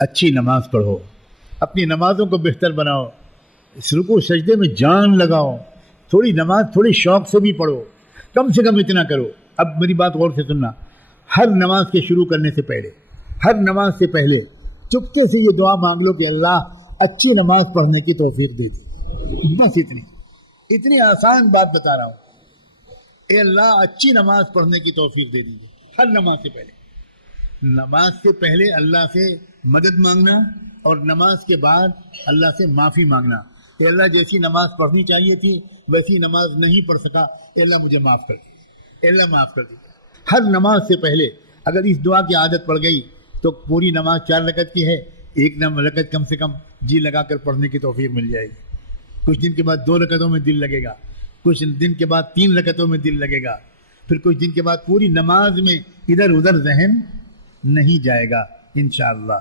اچھی نماز پڑھو، اپنی نمازوں کو بہتر بناؤ، اس رکوع سجدے میں جان لگاؤ، تھوڑی نماز تھوڑی شوق سے بھی پڑھو، کم سے کم اتنا کرو۔ اب میری بات غور سے سننا، ہر نماز کے شروع کرنے سے پہلے، ہر نماز سے پہلے چپکے سے یہ دعا مانگ لو کہ اللہ اچھی نماز پڑھنے کی توفیق دے دی۔ بس اتنی آسان بات بتا رہا ہوں، اے اللہ اچھی نماز پڑھنے کی توفیق دے دیجیے۔ ہر نماز سے پہلے، نماز سے پہلے اللہ سے مدد مانگنا اور نماز کے بعد اللہ سے معافی مانگنا، اے اللہ جیسی نماز پڑھنی چاہیے تھی ویسی نماز نہیں پڑھ سکا، اے اللہ مجھے معاف کر دے، اے اللہ معاف کر دے۔ ہر نماز سے پہلے اگر اس دعا کی عادت پڑ گئی تو پوری نماز 4 رکعت کی ہے، ایک رکعت کم سے کم جی لگا کر پڑھنے کی توفیق مل جائے گی۔ کچھ دن کے بعد 2 رکعتوں میں دل لگے گا، کچھ دن کے بعد 3 رکعتوں میں دل لگے گا، پھر کچھ دن کے بعد پوری نماز میں ادھر ادھر ذہن نہیں جائے گا انشاءاللہ۔